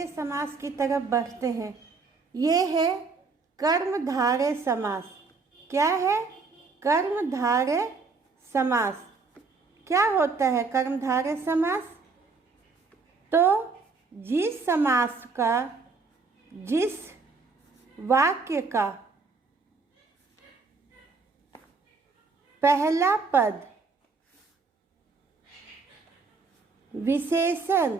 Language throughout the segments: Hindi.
अगले समास की तरफ बढ़ते हैं। ये है कर्मधारय समास। क्या है? कर्मधारय समास। क्या होता है कर्मधारय समास? तो जिस समास का, जिस वाक्य का पहला पद विशेषण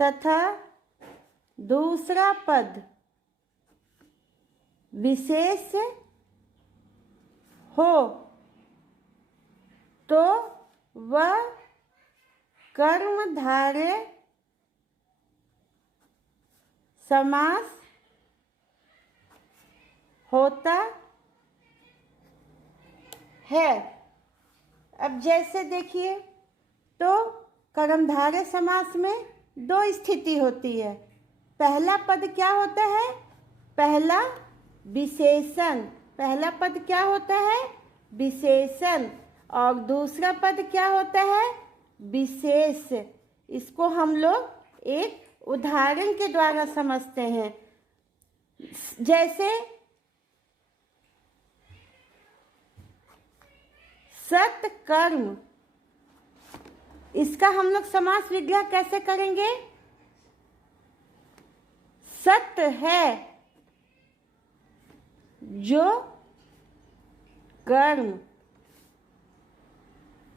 तथा दूसरा पद विशेष हो तो वह कर्मधारय समास होता है। अब जैसे देखिए, तो कर्मधारय समास में दो स्थिति होती है। पहला पद क्या होता है? पहला विशेषण। पहला पद क्या होता है? विशेषण। और दूसरा पद क्या होता है? विशेष। इसको हम लोग एक उदाहरण के द्वारा समझते हैं। जैसे सत्कर्म, इसका हम लोग समास विग्रह कैसे करेंगे? सत्य है जो कर्म,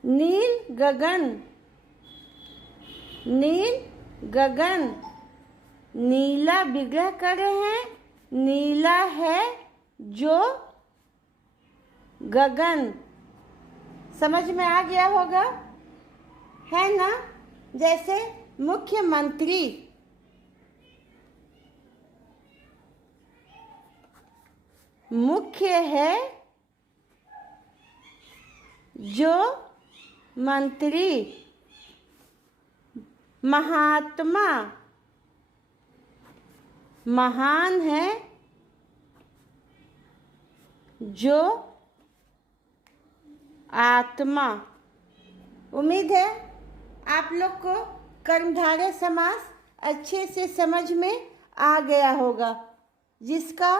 नील गगन, नील गगन, नीला विग्रह कर रहे हैं। नीला है जो गगन। समझ में आ गया होगा, है ना? जैसे मुख्यमंत्री, मुख्य है जो मंत्री, महात्मा, महान है जो आत्मा। उम्मीद है आप लोग को कर्मधारय समास अच्छे से समझ में आ गया होगा, जिसका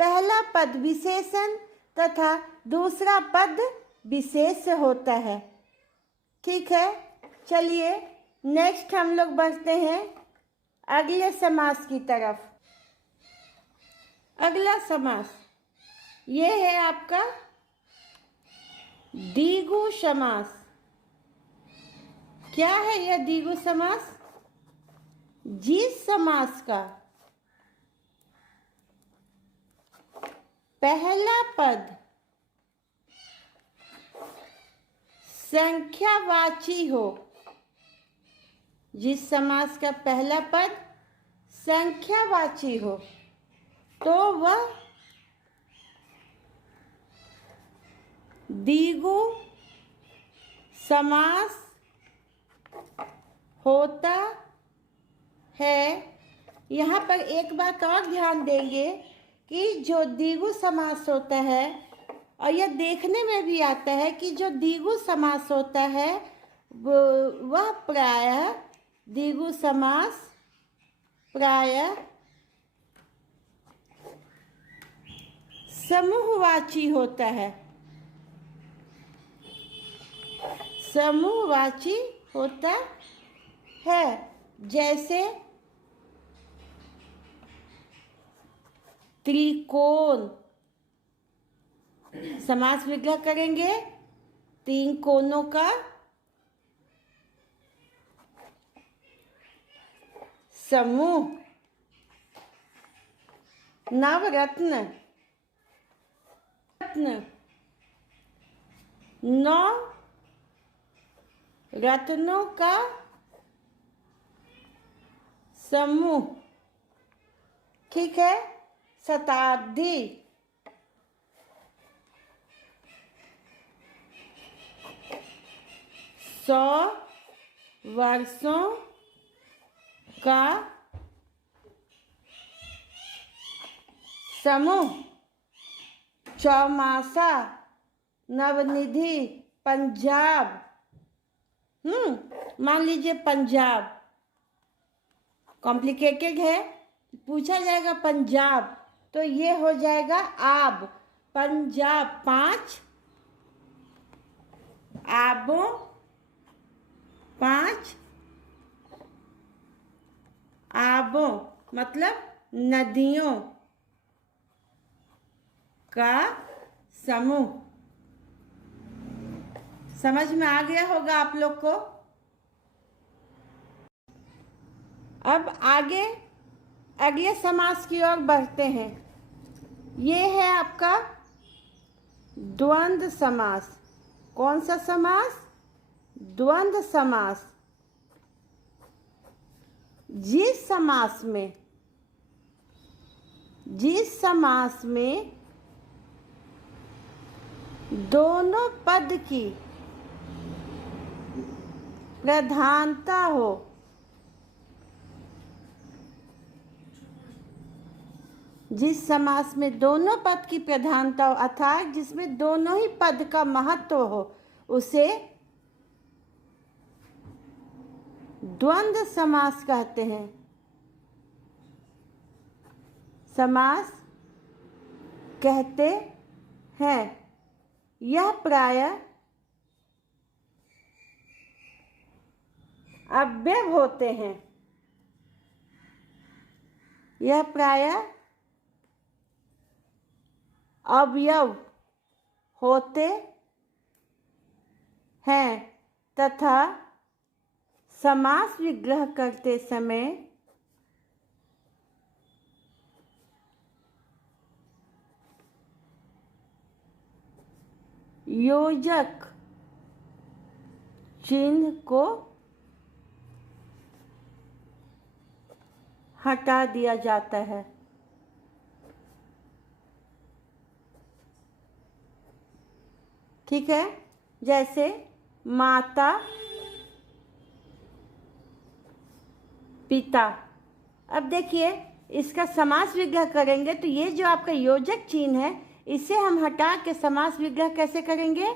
पहला पद विशेषण तथा दूसरा पद विशेष होता है। ठीक है, चलिए नेक्स्ट हम लोग बढ़ते हैं अगले समास की तरफ। अगला समास ये है आपका द्विगु समास। क्या है यह द्विगु समास? जिस समास का पहला पद संख्यावाची हो, जिस समास का पहला पद संख्यावाची हो तो वह द्विगु समास होता है। यहाँ पर एक बात और ध्यान देंगे कि जो द्विगु समास होता है, और यह देखने में भी आता है कि जो द्विगु समास होता है वह प्रायः द्विगु समास प्रायः समूहवाची होता है। समूहवाची होता है। जैसे त्रिकोण, समास विग्रह करेंगे तीन कोनों का समूह। नवरत्न, रत्न, नौ रत्नों का समूह। ठीक है। शताब्दी, 100 वर्षों का समूह। चौमासा, नवनिधि, पंजाब, मान लीजिए पंजाब, कॉम्प्लिकेटेड है, पूछा जाएगा पंजाब तो ये हो जाएगा आब। पंजाब 5, आबों 5, आबों मतलब नदियों का समूह। समझ में आ गया होगा आप लोग को। अब आगे अगले समास की ओर बढ़ते हैं। ये है आपका द्वंद्व समास। कौन सा समास? द्वंद्व समास। जिस समास में दोनों पद की प्रधानता हो, जिस समास में दोनों पद की प्रधानता हो अर्थात जिसमें दोनों ही पद का महत्व हो, उसे द्वंद्व समास कहते हैं। समास कहते हैं। यह प्रायः अव्यय होते हैं। यह प्रायः अवयव होते हैं तथा समास विग्रह करते समय योजक चिन्ह को हटा दिया जाता है। ठीक है, जैसे माता पिता। अब देखिए इसका समास विग्रह करेंगे तो ये जो आपका योजक चिन्ह है इसे हम हटा के समास विग्रह कैसे करेंगे?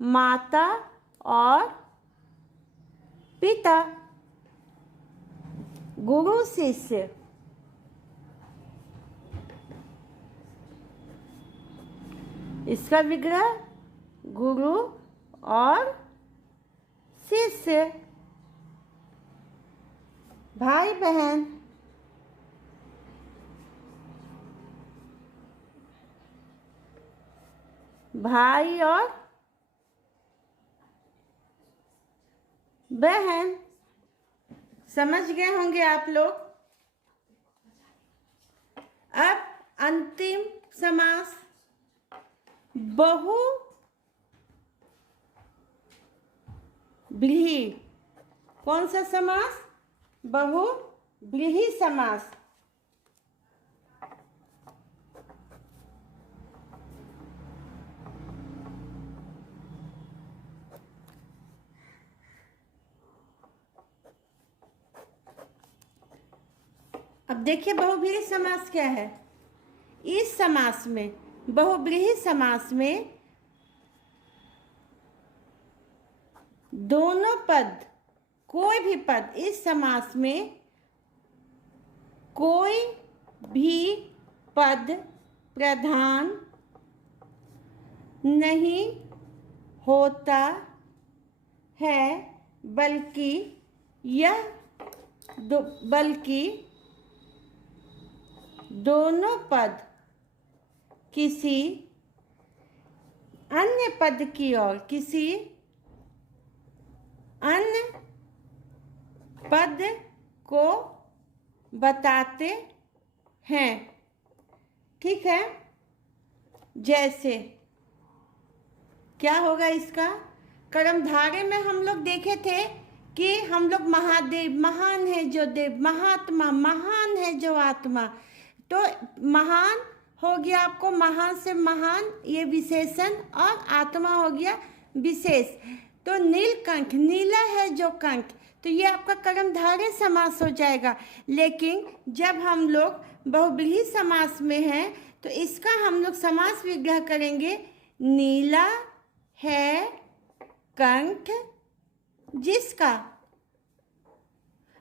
माता और पिता, गुरु शिष्य। इसका विग्रह गुरु और शिष्य, भाई बहन। भाई और बहन। समझ गए होंगे आप लोग। अब अंतिम समास बहुव्रीहि। कौन सा समास? बहुव्रीहि समास। अब देखिए बहुव्रीहि समास क्या है। इस समास में, बहुव्रीहि समास में दोनों पद, कोई भी पद, इस समास में कोई भी पद प्रधान नहीं होता है, बल्कि दोनों पद किसी अन्य पद की ओर, किसी अन्य पद को बताते हैं। ठीक है, जैसे क्या होगा इसका? कर्मधारय में हम लोग देखे थे कि हम लोग महादेव, महान है जो देव, महात्मा, महान है जो आत्मा। तो महान हो गया आपको, महान से महान ये विशेषण, और आत्मा हो गया विशेष। तो नीलकंठ, नीला है जो कंठ, तो ये आपका कर्मधारय समास हो जाएगा। लेकिन जब हम लोग बहुव्रीहि समास में हैं तो इसका हम लोग समास विग्रह करेंगे। नीला है कंठ जिसका,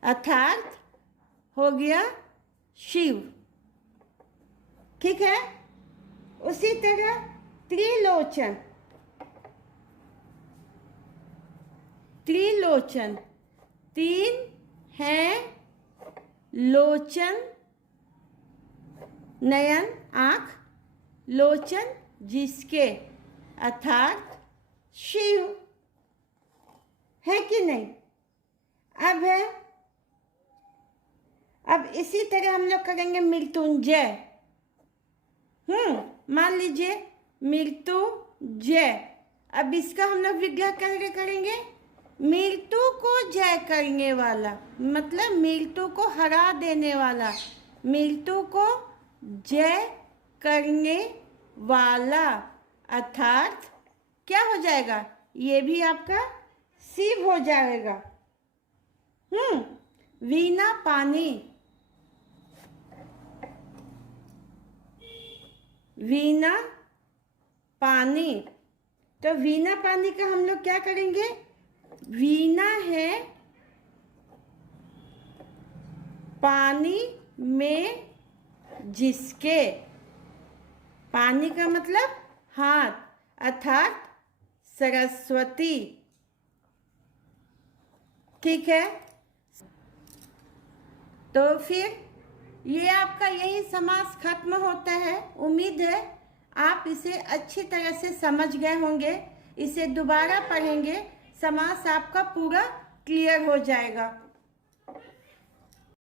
अर्थात हो गया शिव। ठीक है। उसी तरह त्रिलोचन, त्रिलोचन, तीन है लोचन, नयन आँख, लोचन जिसके, अर्थात शिव। है कि नहीं? अब है, अब इसी तरह हम लोग करेंगे मृत्युंजय। मान लीजिए मृत्युंजय। अब इसका हम लोग विग्रह करके करेंगे, मृत्यु को जय करने वाला, मतलब मृत्यु को हरा देने वाला, मृत्यु को जय करने वाला, अर्थात क्या हो जाएगा? ये भी आपका शिव हो जाएगा। वीणा पानी, वीणा पानी। तो वीणा पानी का हम लोग क्या करेंगे? वीणा है पानी में जिसके, पानी का मतलब हाथ, अर्थात सरस्वती। ठीक है। तो फिर ये आपका यही समास खत्म होता है। उम्मीद है आप इसे अच्छी तरह से समझ गए होंगे। इसे दोबारा पढ़ेंगे, समास आपका पूरा क्लियर हो जाएगा।